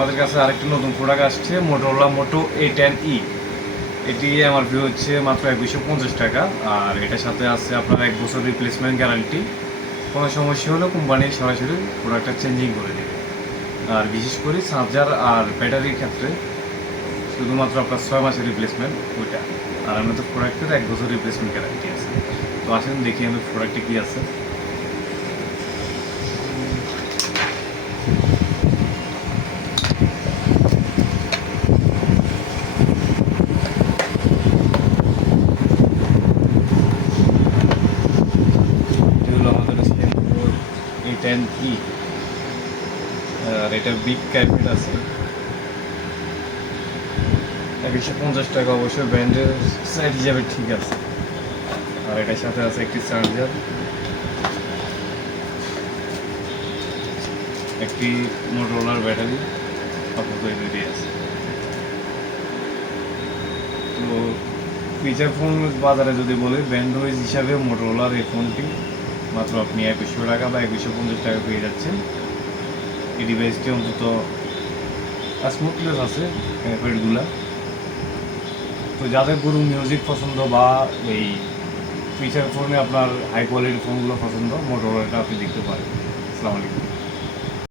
আমাদের কাছে আরেকটি নতুন প্রোডাক্ট আসছে, মোটোরোলা মোটো A10e। এটি এমআরপি হচ্ছে মাত্র 2150 টাকা। আর এটার সাথে আছে আপনার 1 বছর রিপ্লেসমেন্ট গ্যারান্টি। কোনো সমস্যা হলে কোম্পানি সরাসরি প্রোডাক্টটা চেঞ্জিং করে দেবে। আর বিশেষ করে চার্জার আর ব্যাটারির ক্ষেত্রে শুধুমাত্র আপনার 6 মাসের রিপ্লেসমেন্ট ওইটা। আর আমাদের প্রোডাক্টের 1 বছর রিপ্লেসমেন্ট গ্যারান্টি আছে। তো আসেন দেখি আমাদের প্রোডাক্টে কী আছে। A10e আর এটা বিগ ক্যাবিনেট আছে 2150 টাকা। অবশ্যই ব্র্যান্ডের সাইড হিসাবে ঠিক আছে। আর এটার সাথে আছে একটি চার্জার, একটি মোটরোলার ব্যাটারি, আপাতত এগুলি আছে। তো ফিচার ফোন বাজারে যদি বলি ব্র্যান্ড ওয়াইজ হিসাবে মোটরোলার এই ফোনটি মাত্র আপনি 2100 টাকা বা 2150 টাকা পেয়ে যাচ্ছেন। এই ডিভাইসটি অন্তত স্মুথনেস আছে প্যাডগুলা। তো যাদের গরু মিউজিক পছন্দ বা এই ফিচার ফোনে আপনার হাই কোয়ালিটি ফোনগুলো পছন্দ, মোটরোলাটা আপনি দেখতে পারেন। আসসালামু আলাইকুম।